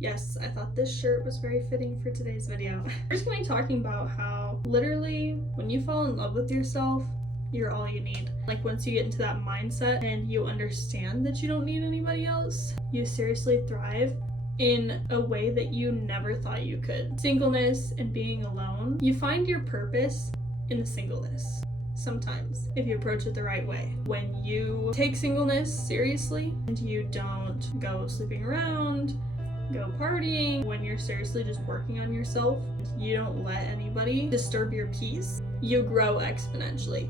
Yes, I thought this shirt was very fitting for today's video. We're just going to be talking about how literally when you fall in love with yourself, you're all you need. Like once you get into that mindset and you understand that you don't need anybody else, you seriously thrive in a way that you never thought you could. Singleness and being alone, you find your purpose in the singleness. Sometimes, if you approach it the right way. When you take singleness seriously and you don't go sleeping around, go partying, when you're seriously just working on yourself, you don't let anybody disturb your peace, you grow exponentially.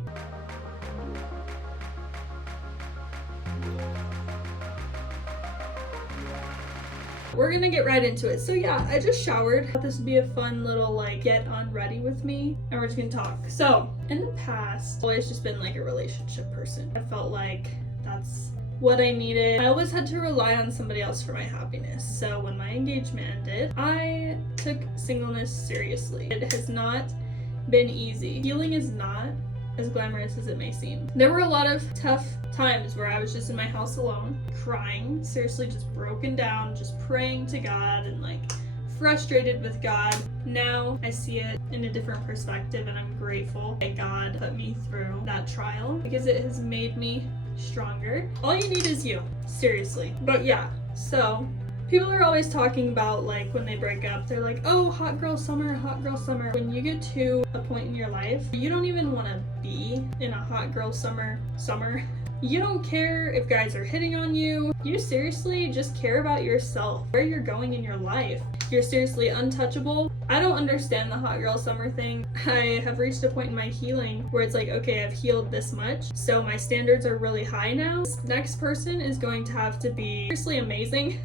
We're gonna get right into it. So yeah, I just showered. This would be a fun little get on ready with me and we're just gonna talk. So in the past, I've always just been like a relationship person. I felt like that's what I needed. I always had to rely on somebody else for my happiness. So when my engagement ended, I took singleness seriously. It has not been easy. Healing is not as glamorous as it may seem. There were a lot of tough times where I was just in my house alone, crying, seriously just broken down, just praying to God and frustrated with God. Now I see it in a different perspective and I'm grateful that God put me through that trial because it has made me stronger. All you need is you, seriously. But yeah, so people are always talking about when they break up, they're like, oh, hot girl summer, hot girl summer. When you get to a point in your life, you don't even want to be in a hot girl summer. You don't care if guys are hitting on you. You seriously just care about yourself, where you're going in your life. You're seriously untouchable. I don't understand the hot girl summer thing. I have reached a point in my healing where it's like, okay, I've healed this much, so my standards are really high now. This next person is going to have to be seriously amazing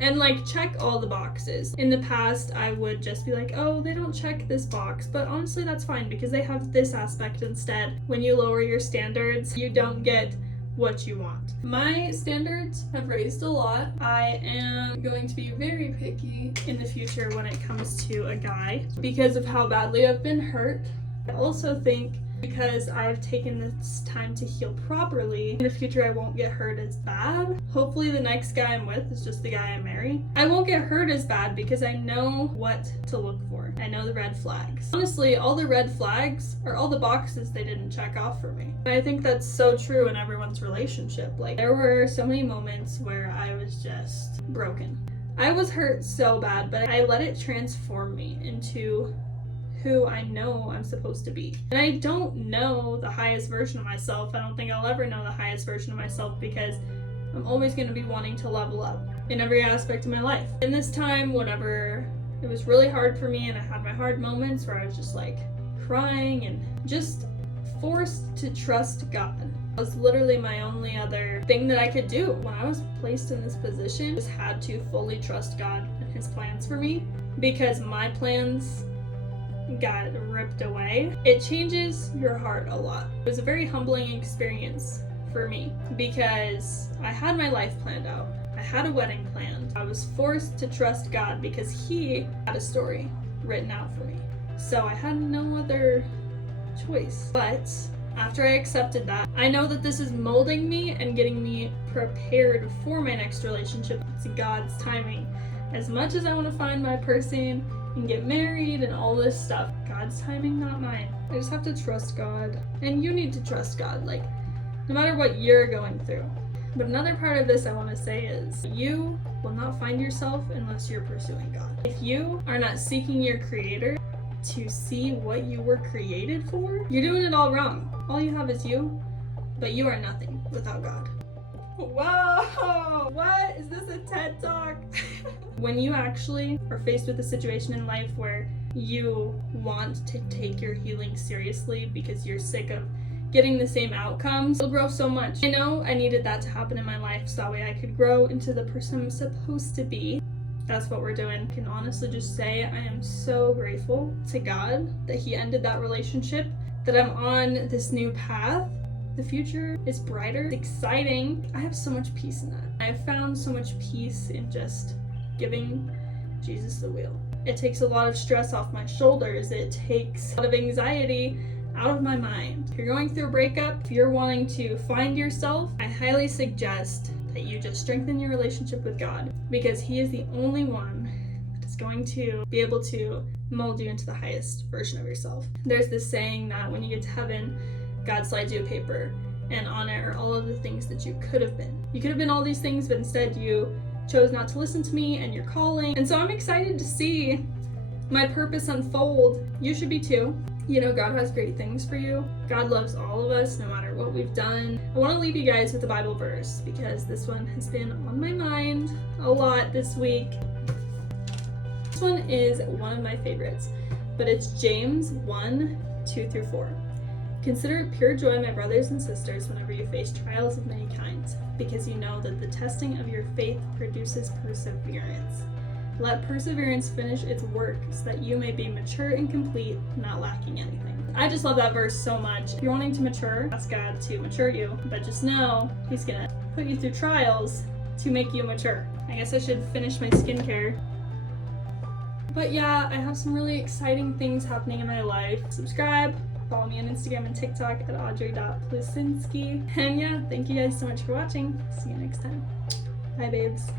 and check all the boxes. In the past, I would just be like, oh, they don't check this box, but honestly that's fine because they have this aspect instead. When you lower your standards, you don't get what you want. My standards have raised a lot. I am going to be very picky in the future when it comes to a guy because of how badly I've been hurt. I also think because I've taken this time to heal properly, in the future I won't get hurt as bad. Hopefully the next guy I'm with is just the guy I marry. I won't get hurt as bad because I know what to look for. I know the red flags. Honestly, all the red flags are all the boxes they didn't check off for me. And I think that's so true in everyone's relationship. There were so many moments where I was just broken. I was hurt so bad, but I let it transform me into who I know I'm supposed to be. And I don't know the highest version of myself. I don't think I'll ever know the highest version of myself because I'm always going to be wanting to level up in every aspect of my life. In this time, whenever it was really hard for me and I had my hard moments where I was just crying and just forced to trust God. It was literally my only other thing that I could do. When I was placed in this position, I just had to fully trust God and His plans for me because my plans got ripped away. It changes your heart a lot. It was a very humbling experience for me because I had my life planned out. I had a wedding planned. I was forced to trust God because He had a story written out for me. So I had no other choice. But after I accepted that, I know that this is molding me and getting me prepared for my next relationship. It's God's timing. As much as I want to find my person and get married and all this stuff, God's timing, not mine. I just have to trust God. And you need to trust God, no matter what you're going through. But another part of this I want to say is you will not find yourself unless you're pursuing God. If you are not seeking your Creator to see what you were created for, you're doing it all wrong. All you have is you, but you are nothing without God. Whoa! What? Is this a TED Talk? When you actually are faced with a situation in life where you want to take your healing seriously because you're sick of getting the same outcomes, you'll grow so much. I know I needed that to happen in my life so that way I could grow into the person I'm supposed to be. That's what we're doing. I can honestly just say I am so grateful to God that He ended that relationship, that I'm on this new path. The future is brighter, it's exciting. I have so much peace in that. I have found so much peace in just giving Jesus the wheel. It takes a lot of stress off my shoulders. It takes a lot of anxiety out of my mind. If you're going through a breakup, if you're wanting to find yourself, I highly suggest that that you just strengthen your relationship with God, because He is the only one that is going to be able to mold you into the highest version of yourself. There's this saying that when you get to heaven, God slides you a paper, and on it are all of the things that you could have been. You could have been all these things, but instead you chose not to listen to me and your calling. And so I'm excited to see my purpose unfold. You should be too. You know, God has great things for you. God loves all of us, no matter what we've done. I want to leave you guys with a Bible verse, because this one has been on my mind a lot this week. This one is one of my favorites, but it's James 1:2-4. Consider it pure joy, my brothers and sisters, whenever you face trials of many kinds, because you know that the testing of your faith produces perseverance. Let perseverance finish its work, so that you may be mature and complete, not lacking anything. I just love that verse so much. If you're wanting to mature, ask God to mature you, but just know He's gonna put you through trials to make you mature. I guess I should finish my skincare. But yeah, I have some really exciting things happening in my life. Subscribe, follow me on Instagram and TikTok at audrey.plucinski. And yeah, thank you guys so much for watching. See you next time. Bye, babes.